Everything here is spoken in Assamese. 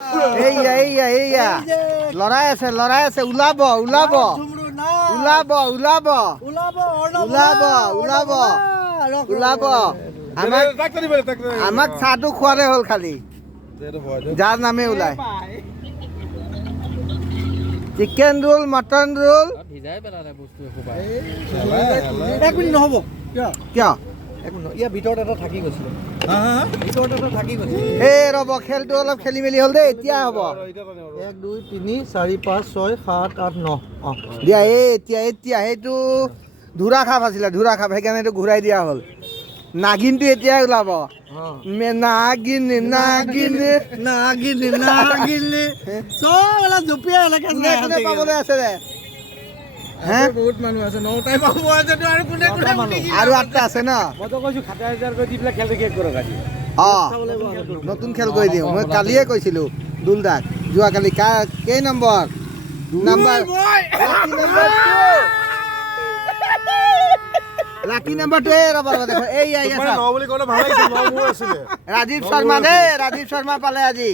এইয়া লৰাই আছে ওলাব আমাক চাহটো খোৱালে হ'ল খালি যাৰ নামে ওলাই চিকেন ৰোল মটন ৰোল নহ'ব কিয় ইয়াৰ ভিতৰত এটা থাকি গৈছিলে এই ৰ'ব খেলটো অলপ খেলি মেলি হ'ল দেই এতিয়া হ'ব 1 2 3 4 5 6 7 8 9 দিয়া এতিয়া সেইটো ধুৰা খাপ আছিলে সেইকাৰণে এইটো ঘূৰাই দিয়া হ'ল নাগিনটো এতিয়াই ওলাব কোনে পাবলৈ আছে দে বহুত মানুহ আছে 9টাই পাব আৰু 8টা আছে ন মইতো কৈছো 7000 কৰি দি পেলাই খেলটো শেষ কৰক আজি নতুন খেল কৰি দিওঁ মই কালিয়ে কৈছিলোঁ দুলদাক যোৱাকালি কেই নম্বৰ লাকি নম্বৰটো দেখো এই ৰাজীৱ শৰ্মা পালে আজি